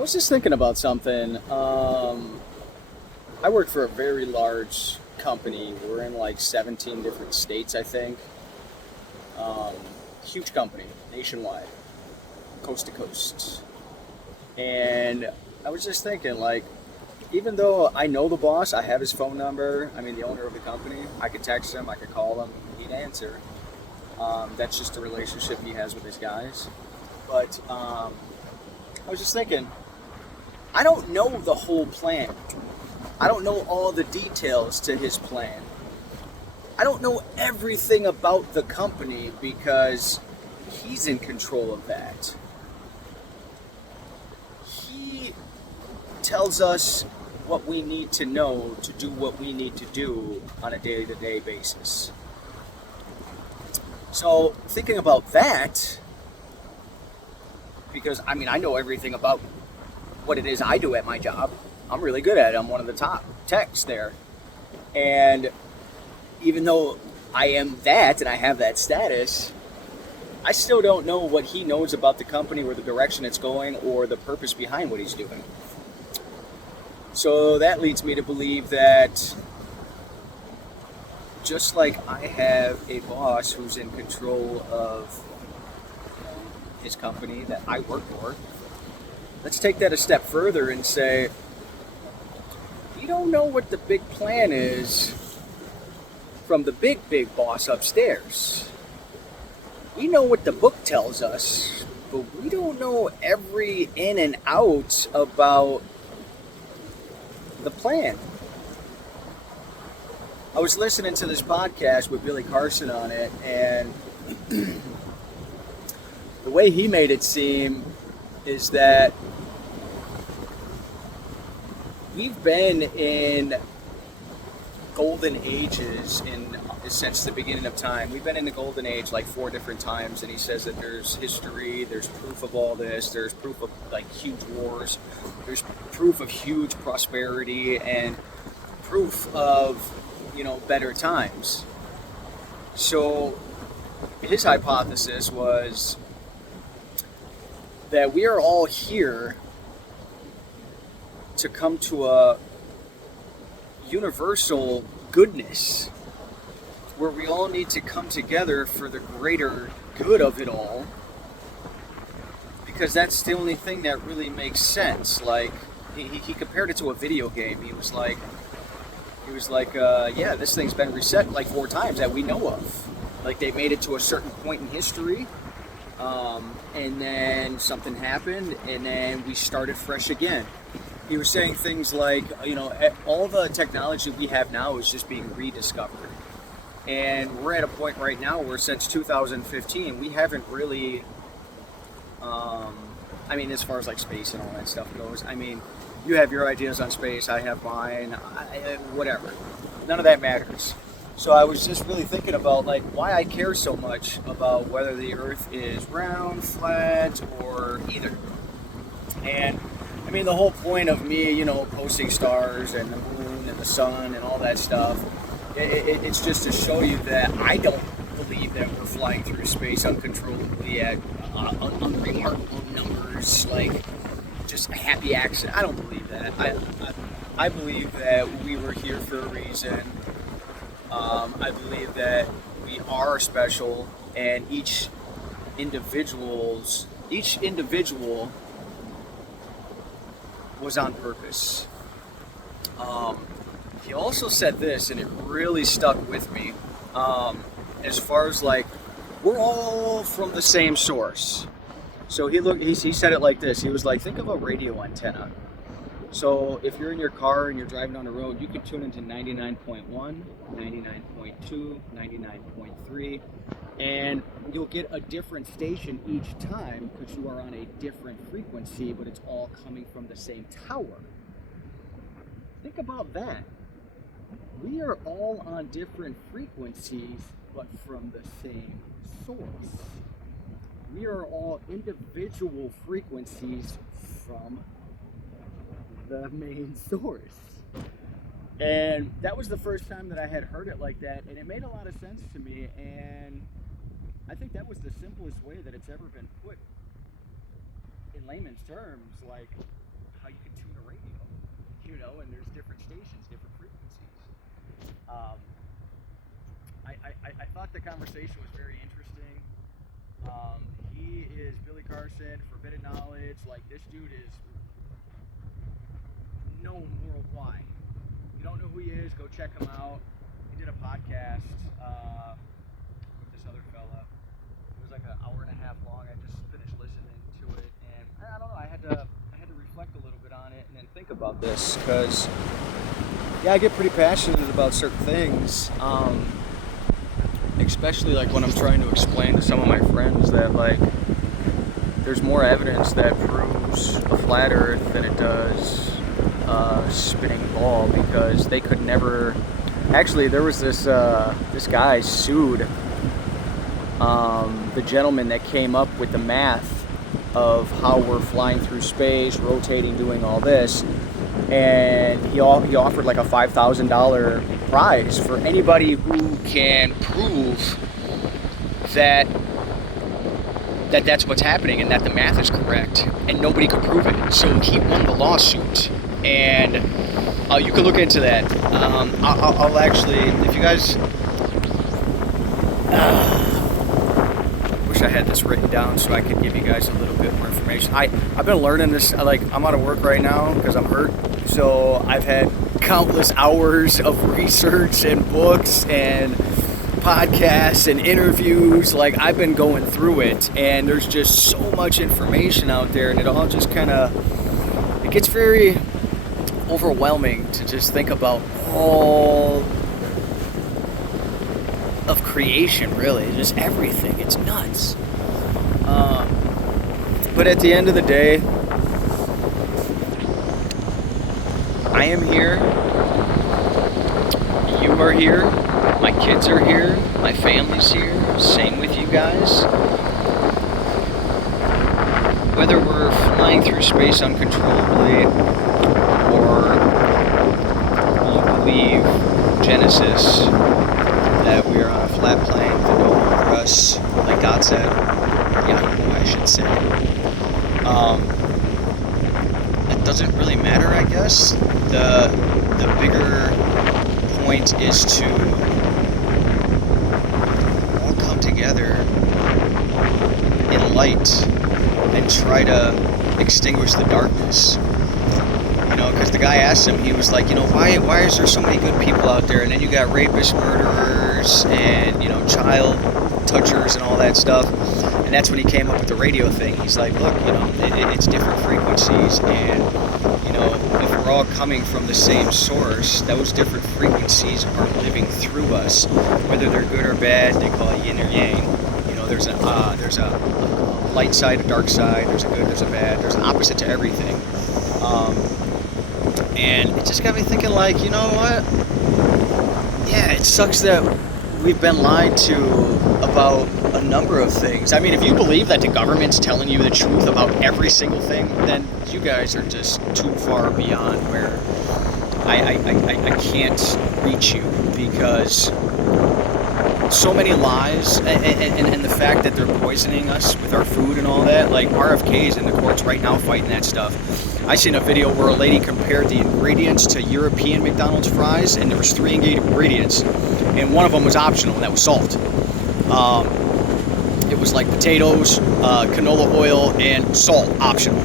I was just thinking about something. I work for a very large company. We're in like 17 different states, I think. Um, Huge company, nationwide, coast to coast. And I was just thinking, like, even though I know the boss, I have his phone number. I mean, the owner of the company. I could text him, I could call him, he'd answer. That's just the relationship he has with his guys. But I was just thinking, I don't know the whole plan. I don't know all the details to his plan. I don't know everything about the company because he's in control of that. He tells us what we need to know to do what we need to do on a day to day basis. So, thinking about that, because I mean, I know everything about what it is I do at my job. I'm really good at it. I'm one of the top techs there. And even though I am that and I have that status, I still don't know what he knows about the company or the direction it's going or the purpose behind what he's doing. So that leads me to believe that just like I have a boss who's in control of his company that I work for, let's take that a step further and say, we don't know what the big plan is from the big boss upstairs. We know what the book tells us, but we don't know every in and out about the plan. I was listening to this podcast with Billy Carson on it, and the way he made it seem is that we've been in golden ages since the beginning of time. We've been in the golden age like 4 different times, and he says that there's history, there's proof of all this, there's proof of like huge wars, there's proof of huge prosperity, and proof of better times. So his hypothesis was that we are all here to come to a universal goodness where we all need to come together for the greater good of it all, because that's the only thing that really makes sense. Like he compared it to a video game. He was like, yeah, this thing's been reset like 4 times that we know of. Like they made it to a certain point in history, and then something happened, and then we started fresh again. He was saying things like, all the technology we have now is just being rediscovered. And we're at a point right now where since 2015, we haven't really, as far as like space and all that stuff goes, you have your ideas on space, I have mine, whatever. None of that matters. So I was just really thinking about like why I care so much about whether the Earth is round, flat, or either. And the whole point of me, posting stars and the moon and the sun and all that stuff, it's just to show you that I don't believe that we're flying through space uncontrollably at unremarkable numbers, like just a happy accident. I don't believe that. I believe that we were here for a reason. I believe that we are special, and each individual was on purpose. He also said this, and it really stuck with me. As far as like, we're all from the same source. So he said it like this. He was like, think of a radio antenna. So if you're in your car and you're driving down the road, you can tune into 99.1, 99.2, 99.3, and you'll get a different station each time because you are on a different frequency, but it's all coming from the same tower. Think about that. We are all on different frequencies, but from the same source. We are all individual frequencies from the main source. And that was the first time that I had heard it like that, and it made a lot of sense to me, and I think that was the simplest way that it's ever been put in layman's terms. Like, how you can tune a radio, and there's different stations, different frequencies. I thought the conversation was very interesting. He is Billy Carson, Forbidden Knowledge. Like, this dude is known worldwide. If you don't know who he is, go check him out. He did a podcast with this other fella. It was like an hour and a half long. I just finished listening to it, and I don't know. I had to reflect a little bit on it and then think about this, because I get pretty passionate about certain things. Especially like when I'm trying to explain to some of my friends that like there's more evidence that proves a flat Earth than it does a spinning ball, because they could never. Actually, there was this guy sued the gentleman that came up with the math of how we're flying through space, rotating, doing all this, and he offered like a $5,000 prize for anybody who can prove that that's what's happening and that the math is correct, and nobody could prove it. So he won the lawsuit, and you can look into that. I'll actually, if you guys, wish I had this written down so I could give you guys a little bit more information. I've been learning this. Like, I'm out of work right now because I'm hurt, so I've had countless hours of research and books and podcasts and interviews. Like, I've been going through it, and there's just so much information out there, and it all just kind of, it gets very overwhelming to just think about all of creation, really, just everything. It's nuts. But at the end of the day, I am here, you are here, my kids are here, my family's here, same with you guys. Whether we're flying through space uncontrollably, or you believe Genesis, that we are on a flat plane, that no over us, like God said, Yahweh, I should say. It doesn't really matter, I guess. The bigger point is to all come together in light and try to extinguish the darkness. Because the guy asked him, he was like, why is there so many good people out there? And then you got rapists, murderers, and, child touchers and all that stuff. And that's when he came up with the radio thing. He's like, look, it's different frequencies, and, if we're all coming from the same source, those different frequencies are living through us. Whether they're good or bad, they call it yin or yang. There's a light side, a dark side, there's a good, there's a bad, there's an opposite to everything. And it just got me thinking, like, you know what? Yeah, it sucks that we've been lied to about a number of things. I mean, if you believe that the government's telling you the truth about every single thing, then you guys are just too far beyond where I can't reach you, because so many lies, and the fact that they're poisoning us with our food and all that. Like, RFK is in the courts right now fighting that stuff. I seen a video where a lady compared the ingredients to European McDonald's fries, and there was 3 ingredients, and one of them was optional, and that was salt. It was like potatoes, canola oil, and salt, optional.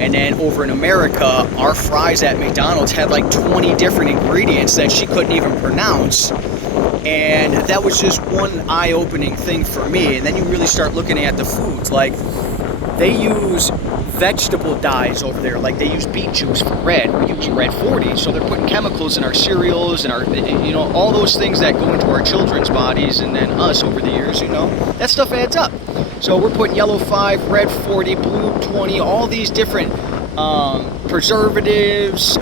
And then over in America, our fries at McDonald's had like 20 different ingredients that she couldn't even pronounce. And that was just one eye-opening thing for me. And then you really start looking at the foods. Like, they use vegetable dyes over there. Like, they use beet juice for red. We use red 40. So they're putting chemicals in our cereals and our, all those things that go into our children's bodies, and then us over the years, that stuff adds up. So we're putting yellow 5, red 40, blue 20, all these different preservatives,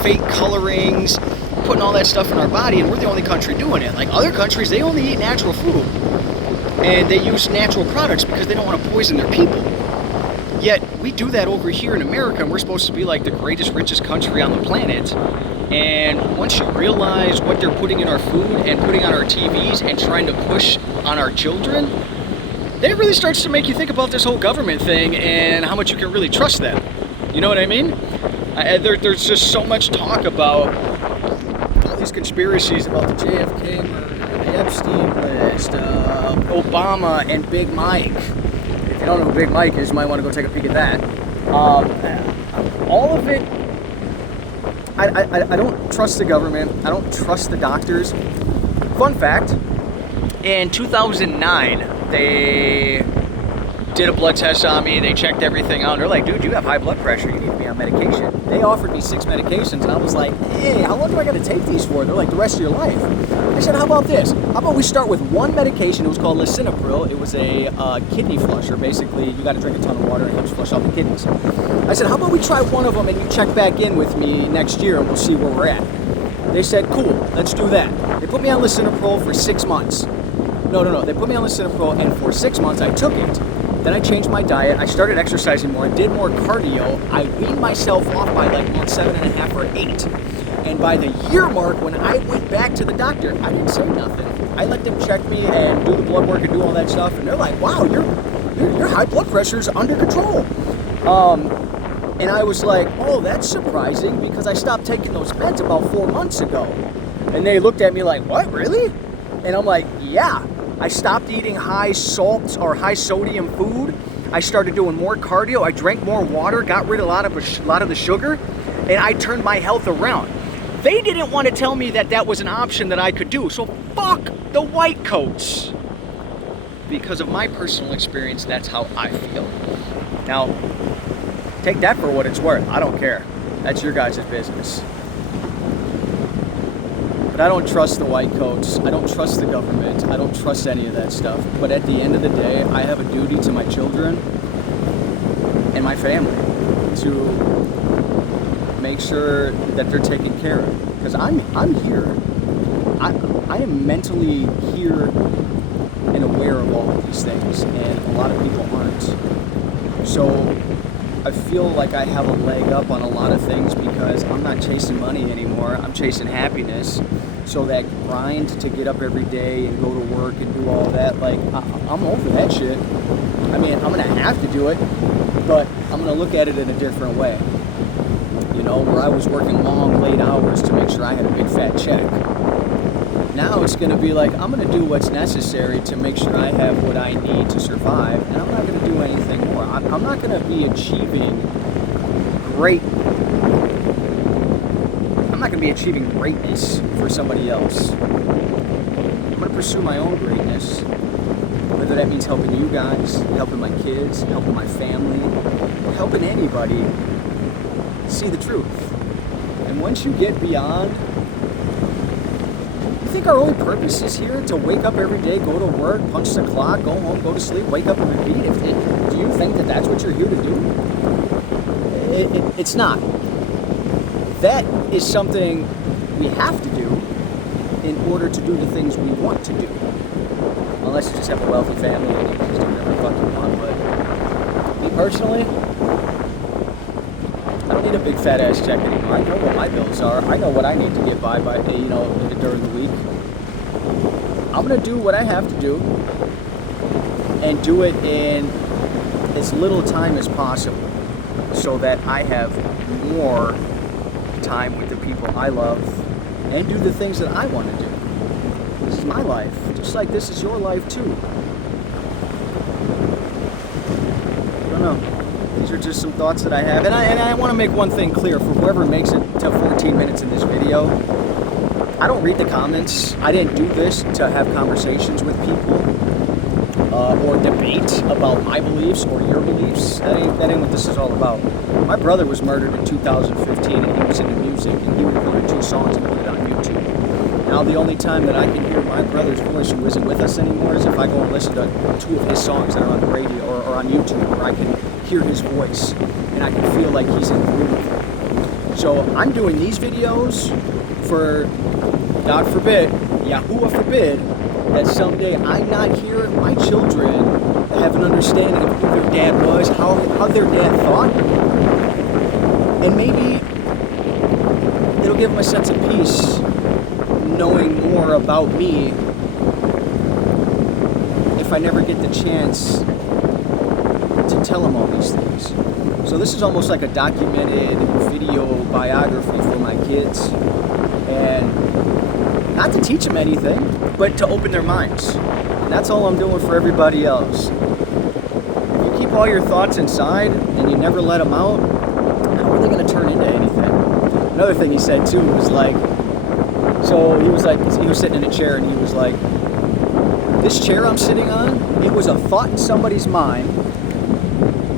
fake colorings, putting all that stuff in our body, and we're the only country doing it. Like, other countries, they only eat natural food, and they use natural products because they don't want to poison their people. Yet we do that over here in America, and we're supposed to be like the greatest, richest country on the planet. And once you realize what they're putting in our food and putting on our TVs and trying to push on our children, then it really starts to make you think about this whole government thing and how much you can really trust them. You know what I mean? There's just so much talk about all these conspiracies about the JFK murder, the Epstein list, Obama, and Big Mike. If you don't know who Big Mike is, you might want to go take a peek at that. All of it, I don't trust the government. I don't trust the doctors. Fun fact, in 2009, they did a blood test on me. They checked everything out. They're like, dude, you have high blood pressure. You need to be on medication. They offered me 6 medications, and I was like, hey, how long do I got to take these for? They're like, the rest of your life. I said, how about this? How about we start with one medication? It was called lisinopril. It was a kidney flusher. Basically, you got to drink a ton of water and it helps flush out the kidneys. I said, how about we try one of them and you check back in with me next year and we'll see where we're at. They said, cool, let's do that. They put me on lisinopril for 6 months. No. They put me on lisinopril, and for 6 months I took it. Then I changed my diet. I started exercising more. I did more cardio. I weaned myself off by like month 7.5 or 8. And by the year mark, when I went back to the doctor, I didn't say nothing. I let them check me and do the blood work and do all that stuff. And they're like, wow, your high blood pressure is under control. And I was like, oh, that's surprising because I stopped taking those meds about 4 months ago. And they looked at me like, what, really? And I'm like, yeah. I stopped eating high salt or high sodium food. I started doing more cardio. I drank more water, got rid of a lot of the sugar, and I turned my health around. They didn't want to tell me that that was an option that I could do. So fuck the white coats. Because of my personal experience, that's how I feel. Now, take that for what it's worth. I don't care. That's your guys' business. But I don't trust the white coats. I don't trust the government. I don't trust any of that stuff. But at the end of the day, I have a duty to my children and my family to make sure that they're taken care of. Because I'm here. I am mentally here and aware of all of these things, and a lot of people aren't. So I feel like I have a leg up on a lot of things because I'm not chasing money anymore. I'm chasing happiness. So that grind to get up every day and go to work and do all that, like, I'm over that shit. I mean, I'm going to have to do it, but I'm going to look at it in a different way. You know, where I was working long, late hours to make sure I had a big fat check. Now it's going to be like, I'm going to do what's necessary to make sure I have what I need to survive, and I'm not going to do anything more. I'm not going to be achieving greatness for somebody else. I'm going to pursue my own greatness, whether that means helping you guys, helping my kids, helping my family, or helping anybody see the truth. And once you get beyond, you think our only purpose is here to wake up every day, go to work, punch the clock, go home, go to sleep, wake up and repeat? Do you think that that's what you're here to do? It's not. That is something we have to do in order to do the things we want to do. Unless you just have a wealthy family and you can just do whatever the fuck you want. But me personally, I don't need a big fat ass check anymore. I know what my bills are. I know what I need to get by during the week. I'm gonna do what I have to do and do it in as little time as possible so that I have more time with the people I love and do the things that I want to do. This is my life, just like this is your life too. I don't know. These are just some thoughts that I have, and I want to make one thing clear for whoever makes it to 14 minutes in this video. I don't read the comments. I didn't do this to have conversations with people or debate about my beliefs or your beliefs. That ain't what this is all about. My brother was murdered in 2015, and he was into music, and he recorded 2 songs and put it on YouTube. Now the only time that I can hear my brother's voice, who isn't with us anymore, is if I go and listen to 2 of his songs that are on the radio or on YouTube, where I can hear his voice and I can feel like he's in the room. So I'm doing these videos for, God forbid, Yahuwah forbid, that someday I'm not here, my children have an understanding of who their dad was, how their dad thought, and maybe it'll give them a sense of peace knowing more about me if I never get the chance to tell them all these things. So this is almost like a documented video biography for my kids. And not to teach them anything, but to open their minds. And that's all I'm doing for everybody else. If you keep all your thoughts inside and you never let them out, how are they going to turn into anything? Another thing he said too was like, so he was sitting in a chair and he was like, this chair I'm sitting on, it was a thought in somebody's mind.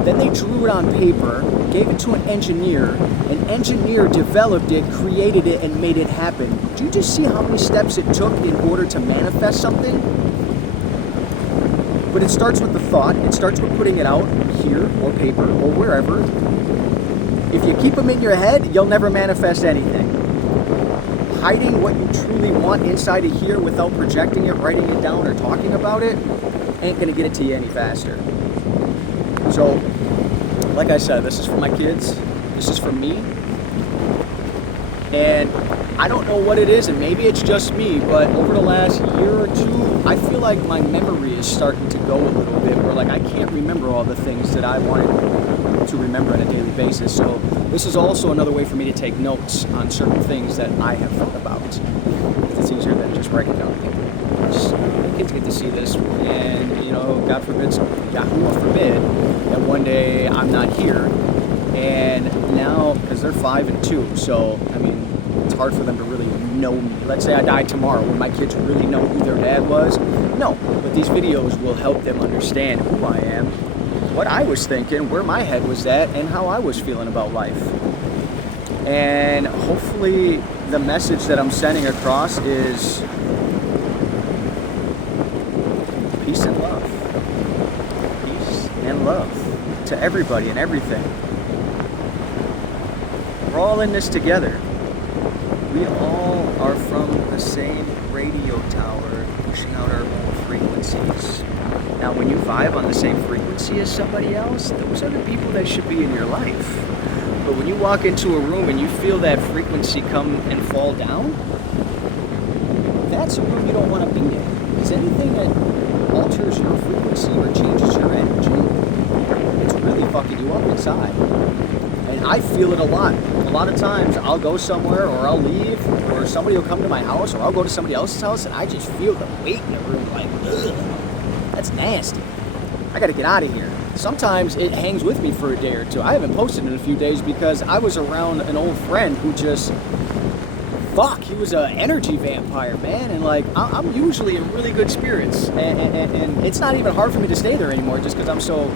Then they drew it on paper, gave it to an engineer developed it, created it, and made it happen. Do you just see how many steps it took in order to manifest something? But it starts with the thought, it starts with putting it out here, or paper, or wherever. If you keep them in your head, you'll never manifest anything. Hiding what you truly want inside of here without projecting it, writing it down, or talking about it, ain't gonna get it to you any faster. So, like I said, this is for my kids, this is for me, and I don't know what it is, and maybe it's just me, but over the last year or two, I feel like my memory is starting to go a little bit, where like I can't remember all the things that I wanted to remember on a daily basis. So this is also another way for me to take notes on certain things that I have thought about. It's easier than just writing down paper. The kids get to see this, and you know, God forbid, Yahuwah forbid, that one day I'm not here. And now, because they're 5 and 2, so I mean, it's hard for them to really know me. Let's say I died tomorrow, would my kids really know who their dad was? No, but these videos will help them understand who I am, what I was thinking, where my head was at, and how I was feeling about life. And hopefully the message that I'm sending across is peace and love. Peace and love to everybody and everything. We're all in this together. We all are from the same radio tower, pushing out our own frequencies. Now, when you vibe on the same frequency as somebody else, those are the people that should be in your life. But when you walk into a room and you feel that frequency come and fall down, that's a room you don't want to be in. Because anything that alters your frequency or changes your energy, it's really fucking you up inside. And I feel it a lot. A lot of times I'll go somewhere, or I'll leave, or somebody will come to my house, or I'll go to somebody else's house, and I just feel the weight in the room like, ugh, that's nasty. I gotta get out of here. Sometimes it hangs with me for a day or two. I haven't posted in a few days because I was around an old friend who just, he was an energy vampire, man. And like, I'm usually in really good spirits. And it's not even hard for me to stay there anymore just because I'm so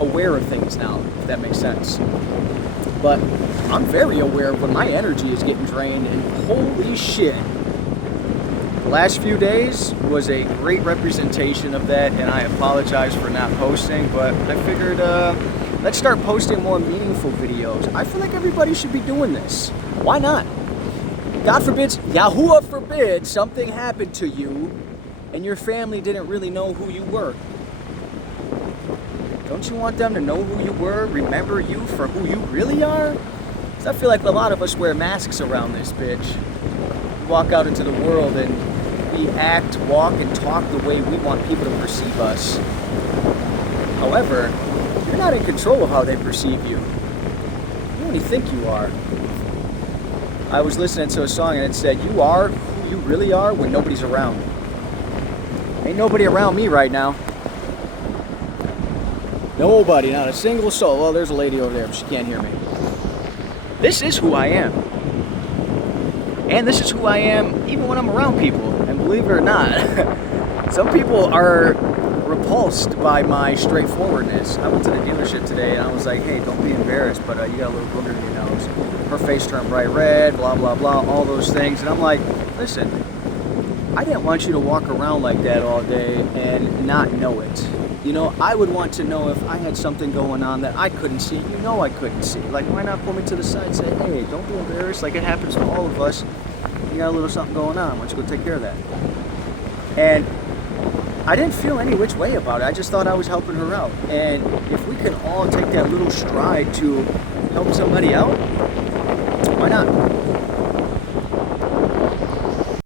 aware of things now, if that makes sense. But I'm very aware of when my energy is getting drained, and holy shit. The last few days was a great representation of that, and I apologize for not posting, but I figured let's start posting more meaningful videos. I feel like everybody should be doing this. Why not? God forbid, Yahuwah forbid, something happened to you and your family didn't really know who you were. Don't you want them to know who you were, remember you for who you really are? Because I feel like a lot of us wear masks around this bitch. We walk out into the world and we act, walk, and talk the way we want people to perceive us. However, you're not in control of how they perceive you. You only think you are. I was listening to a song and it said, you are who you really are when nobody's around. Ain't nobody around me right now. Nobody, not a single soul. Well, there's a lady over there, but she can't hear me. This is who I am. And this is who I am even when I'm around people. And believe it or not, some people are repulsed by my straightforwardness. I went to the dealership today and I was like, hey, don't be embarrassed, but you got a little booger in your nose. Her face turned bright red, blah, blah, blah, all those things. And I'm like, listen, I didn't want you to walk around like that all day and not know it. You know, I would want to know if I had something going on that I couldn't see. You know I couldn't see. Like, why not pull me to the side and say, hey, don't be embarrassed. Like, it happens to all of us. You got a little something going on. Why don't you go take care of that? And I didn't feel any which way about it. I just thought I was helping her out. And if we can all take that little stride to help somebody out, why not?